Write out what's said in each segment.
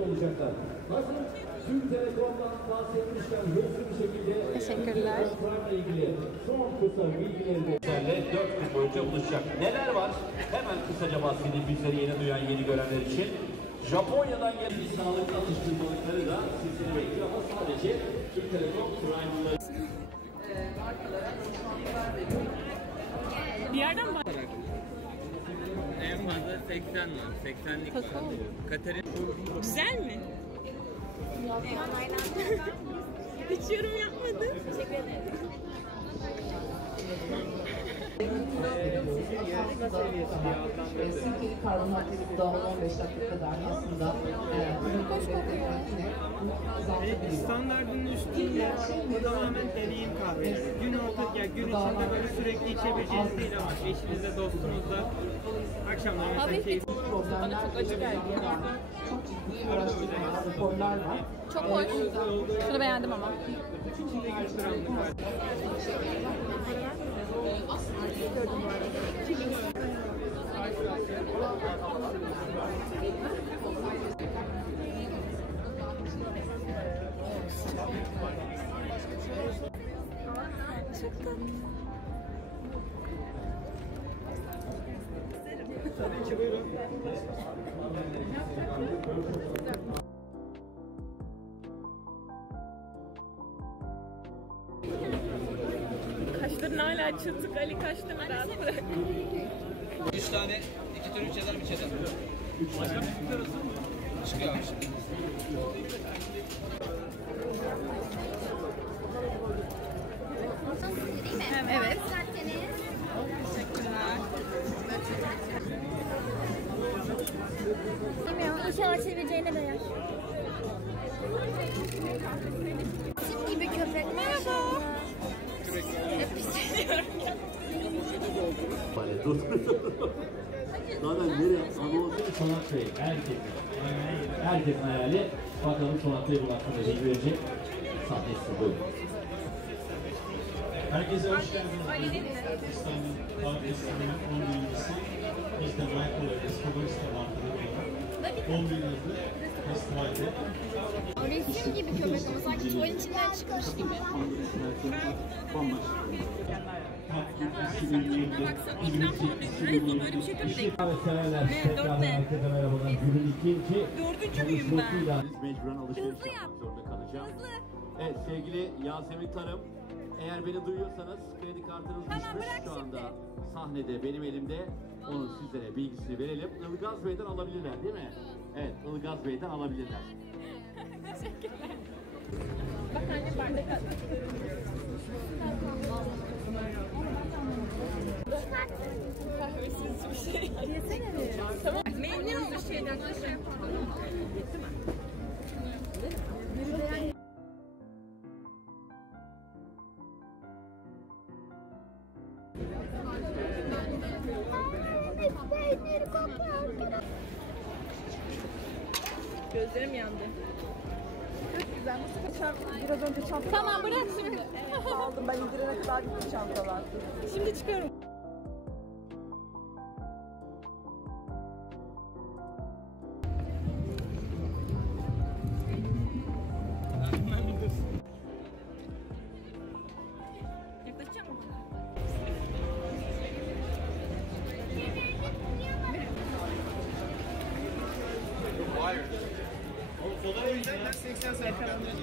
olacaklar. Nasıl? Türk Telekom'dan bahsetmişken hızlı bir şekilde teşekkürler. Prime'le ilgili son kısa bilgileri de 4 gün boyunca buluşacak. Neler var? Hemen kısaca bahsedeyim bizleri yeni duyan, yeni görenler için. Japonya'dan gelen bir sağlıklı atıştırmalıkları da sizleri bekliyor ama sadece Türk Telekom Prime'la markalara danışmanlıklar veriyor. Bir yerden bak. En fazla 80 var. 80'lik var. Katerin. Güzel mi? Hiç yorum yapmadı. Teşekkür ederim. Sirkeli karbonatlı dağılma 15 dakika kadar aslında standartının üstünde bu tamamen eriyin kahveleri. Gün orta, ya gün içinde böyle sürekli içebileceğiniz değil ama eşinizle, dostunuzla akşamları mesela keyif. problemler çok acı geldi. Çok ciddi araştırmalar, raporlar var. Çok hoş. Şunu beğendim ama. Çok tatlı. Tabii ki buyurun. Kaşların hala çatık Ali, kaşlarını rahat bırak. 3 tane, 2 tür 3 eder mi çeder? Başka bir fikir olsun mu? Çıkıyor abi şimdi. Evet. Bilmiyorum, inşallah seveceğine değer. Tip gibi köpek. Merhaba. Zaten nereye? Anadolu'da Sonat Bey. Herkesin hayali. Bakalım Sonat Bey bu hakkında bilgi verecek. Sahnesi buyurun. Herkese hoş geldiniz. İstanbul Halk Festivali'nin 11.si. Biz de Michael Escobarista markaları olarak 11 yıldır festivalde. Resim gibi köpek ama sanki tuvalin içinden çıkmış gibi. Baksana ikram falan bekliyoruz da böyle bir şey tabii değil. Evet severler. Ne? Tekrardan Dört ne? herkese merhabalar. Günün ikinci Dördüncü müyüm ben? konuşmasıyla biz mecburen alışveriş Hızlı yap. yapmak zorunda kalacağım. Hızlı. Evet sevgili Yasemin Tarım. Eğer beni duyuyorsanız kredi kartınız düşmüş şu anda sahnede benim elimde. Onun sizlere bilgisini verelim. Ilgaz Bey'den alabilirler değil mi? Evet Ilgaz Bey'den alabilirler. Teşekkürler. Bak anne bardak at. Kahvesiz bir şey. Yesene mi? Tamam. Memnun olur şeyden. Yetti mi? Gözlerim yandı. Çok güzel. Biraz önce çanta Tamam bırak şimdi. aldım. Ben indirene kadar gitti çantalar. Şimdi çıkıyorum. Yaklaşacak mı? Soda o yüzden 80 saat kalendirici.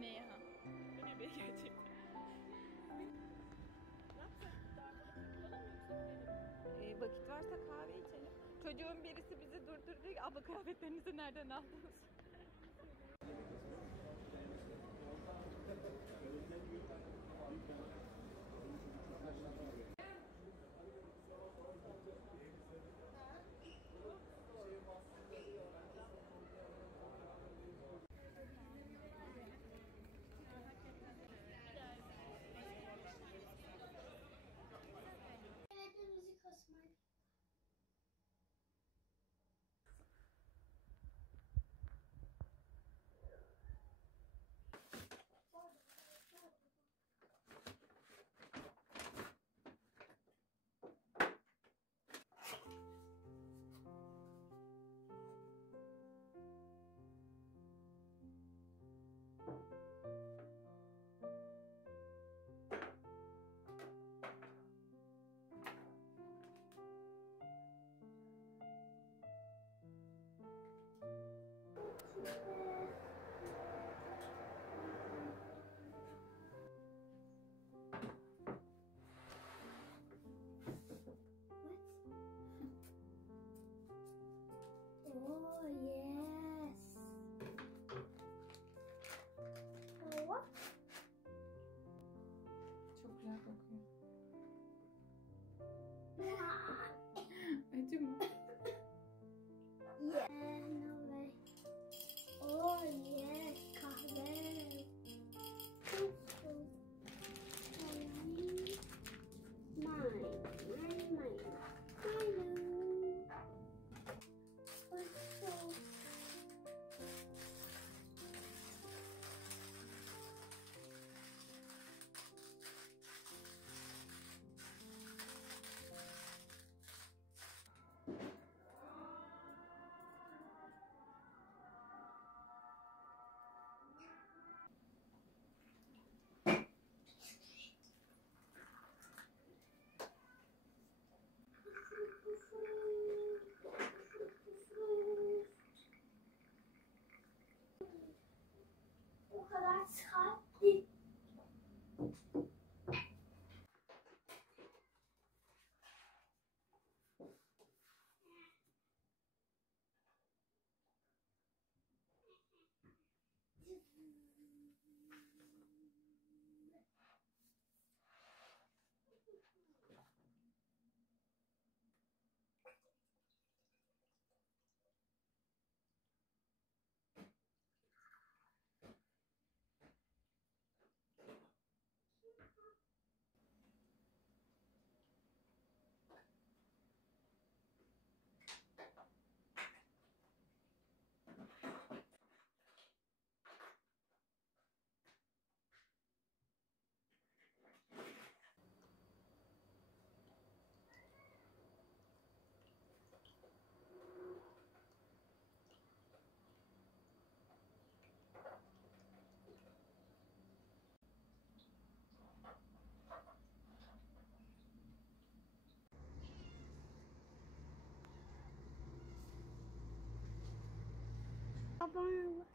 Ne ya? Ne be gerçekten? Vakit varsa kahve içelim. Çocuğun birisi bizi durduracak. Abla kıyafetlerinizi nereden aldınız? Müzik asmaydı. abone olun.